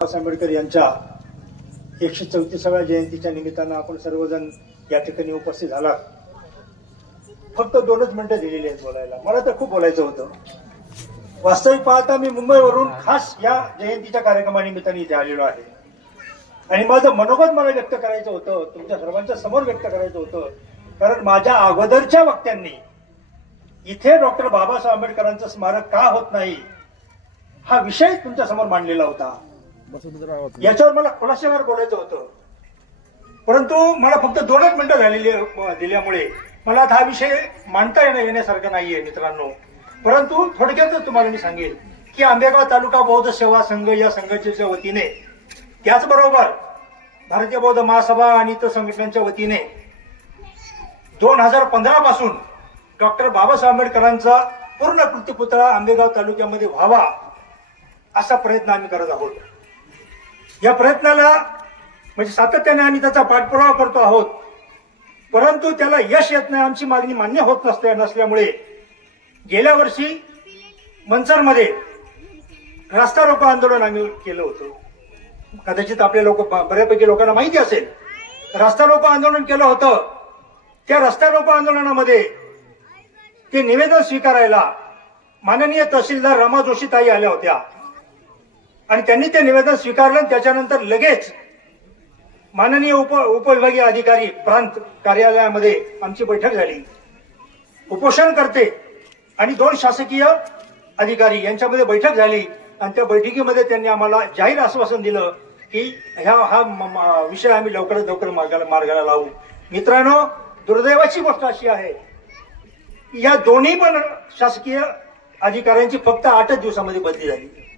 बाबासाहेब आंबेडकर यांच्या एकशे चौतीसाव्या जयंतीच्या निमित्तानं आपण सर्वजण या ठिकाणी उपस्थित झाला. फक्त दोनच मिनिटं दिलेली आहेत बोलायला. मला तर खूप बोलायचं होतं. वास्तविक पाहता मी मुंबईवरून खास या जयंतीच्या कार्यक्रमानिमित्ताने इथे आलेलो आहे. आणि माझं मनोगत मला व्यक्त करायचं होतं तुमच्या सर्वांच्या समोर व्यक्त करायचं होतं. कारण माझ्या अगोदरच्या वक्त्यांनी इथे डॉक्टर बाबासाहेब आंबेडकरांचं स्मारक का होत नाही हा विषय तुमच्यासमोर मांडलेला होता. याच्यावर मला खुलाशावर बोलायचं होतं? परंतु मला फक्त दोनच मिनिटं झालेली दिल्यामुळे मला आता हा विषय मांडता येणं येण्यासारखं नाहीये मित्रांनो. परंतु थोडक्यातच तुम्हाला मी सांगेन की आंबेगाव तालुका बौद्ध सेवा संघ या संघटनेच्या वतीने त्याचबरोबर भारतीय बौद्ध महासभा आणि इतर संघटनांच्या वतीने दोन हजार पंधरा पासून डॉक्टर बाबासाहेब आंबेडकरांचा पूर्ण कृतीपुतळा आंबेगाव तालुक्यामध्ये व्हावा असा प्रयत्न आम्ही करत आहोत. या प्रयत्नाला म्हणजे सातत्याने आम्ही त्याचा पाठपुरावा करतो आहोत. परंतु त्याला यश येत नाही आमची मागणी मान्य होत नसते नसल्यामुळे गेल्या वर्षी मनसरमध्ये रास्ता रोको आंदोलन आम्ही केलं होतं. कदाचित आपल्या लोक बऱ्यापैकी लोकांना माहिती असेल. रस्ता रोको आंदोलन केलं होतं. त्या रस्ता रोको आंदोलनामध्ये ते निवेदन स्वीकारायला माननीय तहसीलदार रमा जोशीताई आल्या होत्या. आणि त्यांनी ते निवेदन स्वीकारलं आणि त्याच्यानंतर लगेच माननीय उप उपविभागीय अधिकारी प्रांत कार्यालयामध्ये आमची बैठक झाली. उपोषण करते आणि दोन शासकीय अधिकारी यांच्यामध्ये बैठक झाली आणि त्या बैठकीमध्ये त्यांनी आम्हाला जाहीर आश्वासन दिलं की ह्या हा म- विषय आम्ही लवकरात लवकर मार्गाला मार्गाला लावू. मित्रांनो दुर्दैवाची गोष्ट अशी आहे की या दोन्ही पण शासकीय अधिकाऱ्यांची फक्त आठच दिवसामध्ये बदली झाली.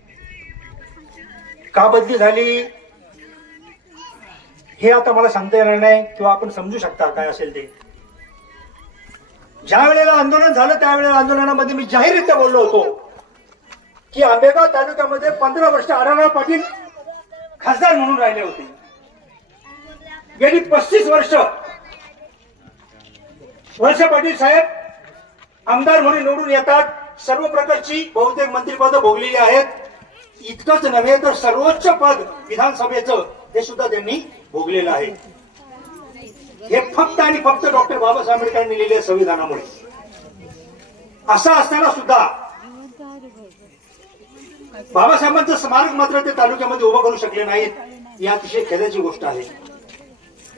का बदली झाली? हे आता मला सांगता येणार नाही किंवा आपण समजू शकता काय असेल ते. ज्या वेळेला आंदोलन झालं त्यावेळेला आंदोलनामध्ये मी जाहीररित्या बोललो होतो की आंबेगाव तालुक्यामध्ये पंधरा वर्ष आढळराव पाटील खासदार म्हणून राहिले होते. गेली पस्तीस वर्ष. वर्ष पाटील साहेब आमदार म्हणून निवडून येतात. सर्व प्रकारची बहुतेक मंत्रिपद भोगलेली आहेत. इतकंच नव्हे तर सर्वोच्च पद विधानसभेचं हे सुद्धा त्यांनी भोगलेलं आहे. हे फक्त आणि फक्त डॉक्टर बाबासाहेब आंबेडकरांनी लिहिले संविधानामुळे. असं असताना सुद्धा बाबासाहेबांचं स्मारक मात्र ते तालुक्यामध्ये उभं करू शकले नाहीत ही अतिशय खेदाची गोष्ट आहे.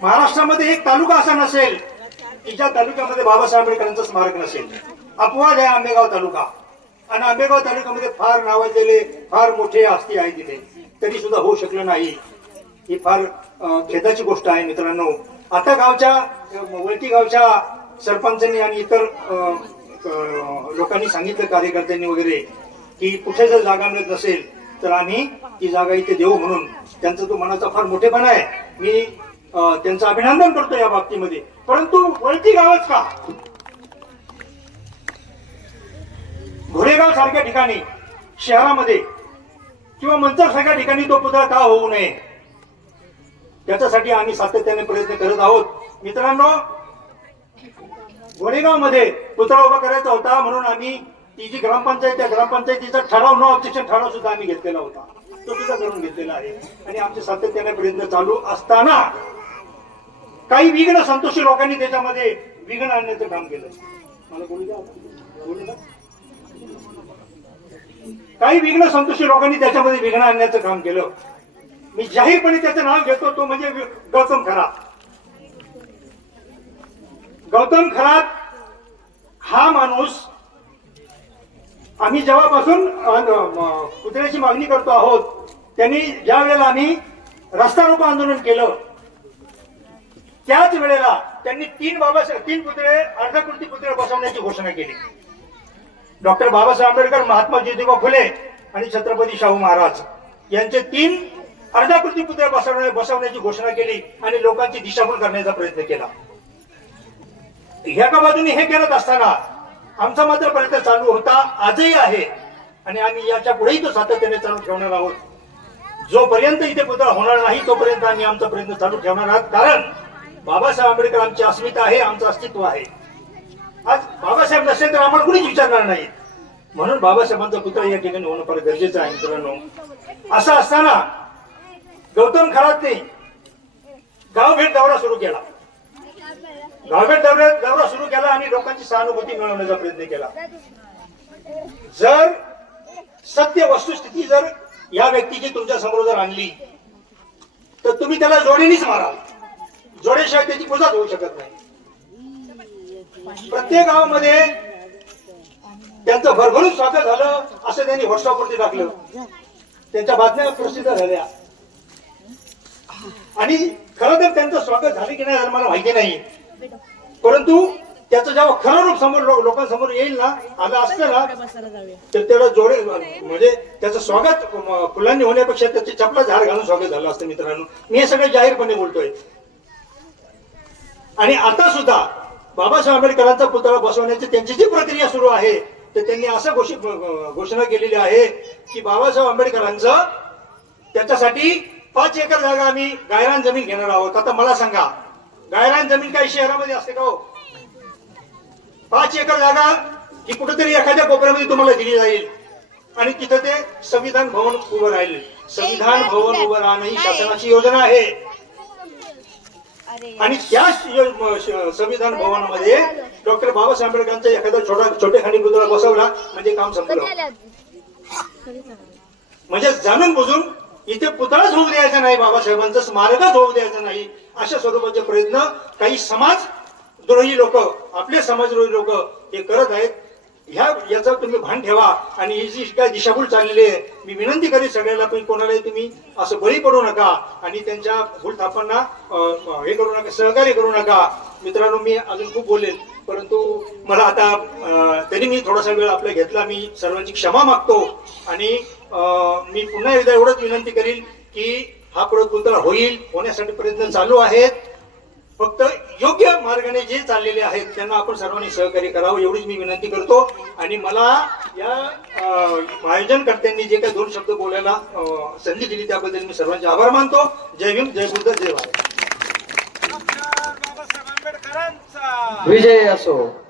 महाराष्ट्रामध्ये एक तालुका असा नसेल की ज्या तालुक्यामध्ये बाबासाहेब आंबेडकरांचं स्मारक नसेल. अपवाद आहे आंबेगाव तालुका. आणि आंबेगाव तालुक्यामध्ये फार नावाजलेले फार मोठे आस्ती आहे तिथे. तरी सुद्धा होऊ शकलं नाही. ही फार खेदाची गोष्ट आहे मित्रांनो. आता गावच्या वळती गावच्या सरपंचांनी आणि इतर लोकांनी सांगितलं कार्यकर्त्यांनी वगैरे की कुठे जर जागा मिळत नसेल तर आम्ही ती जागा इथे देऊ म्हणून. त्यांचा तो मनाचा फार मोठेपणा आहे. मी त्यांचं अभिनंदन करतो या बाबतीमध्ये. परंतु वळती गावच का? घोडेगाव सारख्या ठिकाणी शहरामध्ये किंवा मंचर सारख्या ठिकाणी तो पुतळा का होऊ नये. त्याच्यासाठी आम्ही सातत्याने प्रयत्न करत आहोत. मित्रांनो घोडेगावमध्ये पुतळा उभा करायचा होता म्हणून आम्ही ती जी ग्रामपंचायत त्या ग्रामपंचायतीचा ठराव न ऑब्जेक्शन ठराव सुद्धा आम्ही घेतलेला होता. तो सुद्धा करून घेतलेला आहे. आणि आमचे सातत्याने प्रयत्न चालू असताना काही विघ्न संतोषी लोकांनी त्याच्यामध्ये विघ्न आणण्याचं काम केलं. मला कोणी द्या काही विघ्न संतोषी लोकांनी त्याच्यामध्ये विघ्न आणण्याचं काम केलं. मी जाहीरपणे त्याचं नाव घेतो तो म्हणजे गौतम खरात. गौतम खरात हा माणूस आम्ही जेव्हापासून कुत्र्याची मागणी करतो आहोत त्यांनी ज्या वेळेला आम्ही रस्ता रोको आंदोलन केलं त्याच वेळेला त्यांनी तीन बाबा तीन पुतळे अर्धकृती पुतळे बसवण्याची घोषणा केली. डॉक्टर बाबासाहेब आंबेडकर महात्मा ज्योतिबा फुले आणि छत्रपती शाहू महाराज यांचे तीन अर्धाकृती पुतळे बसवण्या बसवण्याची घोषणा केली आणि लोकांची दिशाभूल करण्याचा प्रयत्न केला. एका बाजूने हे करत असताना आमचा मात्र प्रयत्न चालू होता आजही आहे. आणि आम्ही याच्या पुढेही तो सातत्याने चालू ठेवणार आहोत. जोपर्यंत इथे पुतळा होणार नाही तोपर्यंत आम्ही आमचा प्रयत्न चालू ठेवणार आहोत. कारण बाबासाहेब आंबेडकर आमची अस्मिता आहे आमचं अस्तित्व आहे. आज बाबासाहेब नसेल तर आम्हाला कुणीच विचारणार नाही. म्हणून बाबासाहेबांचा पुत्र या ठिकाणी होणं फार गरजेचं आहे मित्रांनो. असं असताना गौतम खरातने गावभेट दौरा सुरू केला. गावभेट दौरा दौरा सुरू केला आणि लोकांची सहानुभूती मिळवण्याचा प्रयत्न केला. जर सत्य वस्तुस्थिती जर या व्यक्तीची तुमच्यासमोर जर आणली तर तुम्ही त्याला जोडीनेच माराल. जोडेशिवाय त्याची पूजाच होऊ शकत नाही. प्रत्येक गावामध्ये त्यांचं भरभरून स्वागत झालं असं त्यांनी व्हॉट्सअपवरती टाकलं. त्यांच्या बातम्या प्रसिद्ध झाल्या. आणि खरं तर त्यांचं स्वागत झालं की नाही झालं मला माहिती नाही. परंतु त्याचं जेव्हा खरं रूप समोर लो- लोकांसमोर येईल ना आलं असतं ना तर त्याला जोडे म्हणजे त्याचं स्वागत फुलांनी होण्यापेक्षा त्याची चपला झाड घालून स्वागत झालं असतं मित्रांनो. मी हे सगळं जाहीरपणे बोलतोय. आणि आता सुद्धा बाबासाहेब आंबेडकरांचा पुतळा बसवण्याची त्यांची जी प्रक्रिया सुरू आहे तर त्यांनी असं घोषित घोषणा केलेली आहे की बाबासाहेब आंबेडकरांचं त्याच्यासाठी पाच एकर जागा आम्ही गायरान जमीन घेणार आहोत. आता मला सांगा गायरान जमीन काही शहरामध्ये असते का हो? पाच एकर जागा ही कुठेतरी एखाद्या कोपऱ्यामध्ये तुम्हाला दिली जाईल आणि तिथं ते संविधान भवन उभं राहील. संविधान भवन उभं राहणं ही शासनाची योजना आहे. आणि त्याच यो- म- श- संविधान भवनामध्ये डॉक्टर बाबासाहेब आंबेडकरांचा एखादा छोटा छोटेखानी पुतळा बसवला म्हणजे काम संपलं. म्हणजे जाणून बुजून इथे पुतळाच होऊ द्यायचा नाही बाबासाहेबांचं स्मारकच होऊ द्यायचं नाही अशा स्वरूपाचे प्रयत्न काही समाज द्रोही लोक आपले समाजद्रोही लोक हे करत आहेत. ह्या याचा तुम्ही भान ठेवा आणि ही जी काय दिशाभूल चाललेली आहे मी विनंती करेन सगळ्याला पण कोणालाही तुम्ही असं बळी पडू नका आणि त्यांच्या भूलथापांना हे करू नका सहकार्य करू नका. मित्रांनो मी अजून खूप बोलेल परंतु मला आता अं, तरी मी थोडासा वेळ आपला घेतला मी सर्वांची क्षमा मागतो आणि मी पुन्हा एकदा एवढंच विनंती करीन की हा प्रयोग होईल होण्यासाठी प्रयत्न चालू आहेत. फक्त योग्य मार्गाने जे चाललेले आहेत त्यांना आपण सर्वांनी सहकार्य करावं एवढीच मी विनंती करतो. आणि मला या आयोजनकर्त्यांनी जे काही दोन शब्द बोलायला संधी दिली त्याबद्दल मी सर्वांचे आभार मानतो. जय भीम जय बुद्ध जय भारत. बाबासाहेब आंबेडकरांचा. विजय असो.